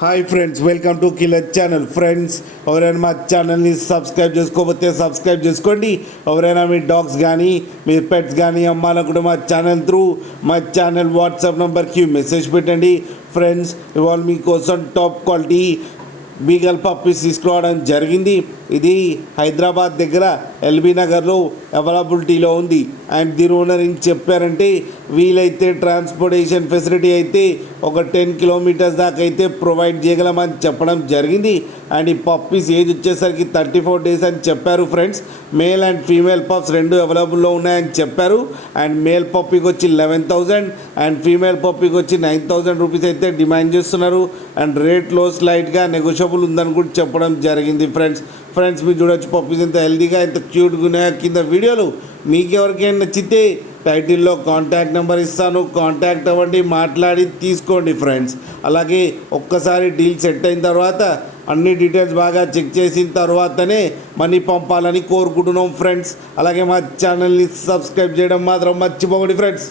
Hi friends, welcome to killer channel. Friends, ఎవరైనా మా ఛానల్ని సబ్స్క్రైబ్ చేసుకోకపోతే సబ్స్క్రైబ్ చేసుకోండి. ఎవరైనా మీ డాగ్స్ కానీ మీ పెట్స్ కానీ అమ్మాలనుకుంటే మా ఛానల్ త్రూ మా ఛానల్ వాట్సాప్ నెంబర్కి మెసేజ్ పెట్టండి. ఫ్రెండ్స్, ఇవాళ మీకోసం టాప్ క్వాలిటీ బీగల్ పప్పీస్ తీసుకురావడం జరిగింది. ఇది హైదరాబాద్ దగ్గర ఎల్బీ నగర్లో అవైలబిలిటీలో ఉంది. అండ్ దీని ఓనర్ ఏం చెప్పారంటే, వీలైతే ట్రాన్స్పోర్టేషన్ ఫెసిలిటీ అయితే ఒక 10 కిలోమీటర్స్ దాకా అయితే ప్రొవైడ్ చేయగలమని చెప్పడం జరిగింది. అండ్ ఈ పప్పీస్ ఏజ్ వచ్చేసరికి 34 డేస్ అని చెప్పారు. Friends, male and female pups రెండు అవైలబుల్లో ఉన్నాయని చెప్పారు. అండ్ మేల్ పప్పీకి వచ్చి 11,000 అండ్ ఫీమేల్ పప్పీకి వచ్చి 9,000 రూపీస్ అయితే డిమాండ్ చేస్తున్నారు. అండ్ రేట్లో స్లైట్గా నెగోషియబుల్ ఉందని కూడా చెప్పడం జరిగింది. ఫ్రెండ్స్ మీరు చూడొచ్చు పప్పీస్ ఎంత హెల్తీగా ఎంత క్యూట్గా ఉన్నాయో కింద వీడియోలు. మీకు ఎవరికైనా నచ్చితే టైటిల్లో కాంటాక్ట్ నెంబర్ ఇస్తాను, కాంటాక్ట్ అవ్వండి, మాట్లాడి తీసుకోండి. ఫ్రెండ్స్, అలాగే ఒక్కసారి డీల్ సెట్ అయిన తర్వాత అన్ని డీటెయిల్స్ బాగా చెక్ చేసిన తర్వాతనే మనీ పంపాలని కోరుకుంటున్నాం. ఫ్రెండ్స్, అలాగే మా ఛానల్ని సబ్స్క్రైబ్ చేయడం మాత్రం మర్చిపోకండి. ఫ్రెండ్స్.